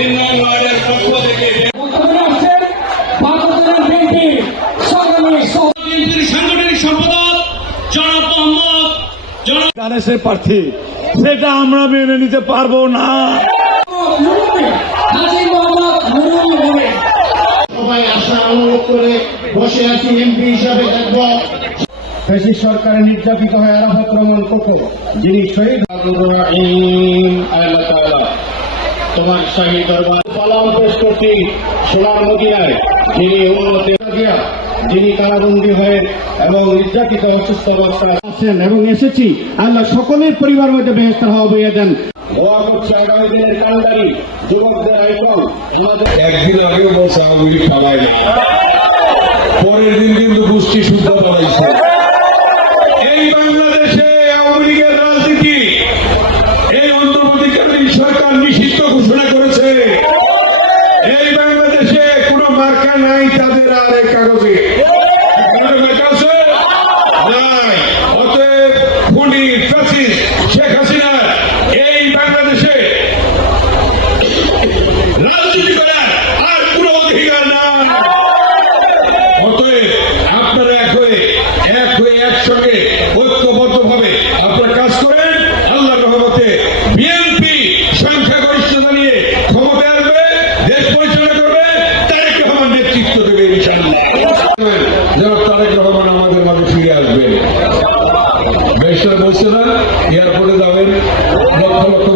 এলাকা তিন নং ওয়ার্ডের পক্ষ থেকে সাংগঠনিক সম্পাদক জনাব মোহাম্মদ জনাব গানেশের প্রার্থী সেটা আমরা মেনে নিতে পারব না। সবাই আশা অনুরোধ করে বসে আছি এমপি হিসাবে দেখব। দেশের সরকারে নির্যাতিত হয় আরাফাত রহমান কোকো যিনি শহীদ আল্লাহ তোমার শাহী দরবার পালন পেশ করছি সোনার মদিনায়, যিনি উন্নতি দিয়া যিনি কারাবন্দী হয়ে এবং নির্যাতিত অসুস্থ অবস্থায় আছেন এবং এসেছি। আল্লাহ সকলের পরিবার মধ্যে বেহস্ত হওয়া বইয়া দেন। একদিন বলছে, আওয়ামী লীগ না পরের দিন কিন্তু গোষ্ঠী শুদ্ধ আপনারা এক হয়ে এক হয়ে একসঙ্গে ঐক্যবদ্ধ ভাবে আপনারা কাজ করেন। আল্লাহ রহমতে দেবে যেন তারেক রহমান আমাদের মাঝে ফিরে আসবেন। বেশ বলছে না এয়ারপোর্টে যাবেন। লক্ষ লক্ষ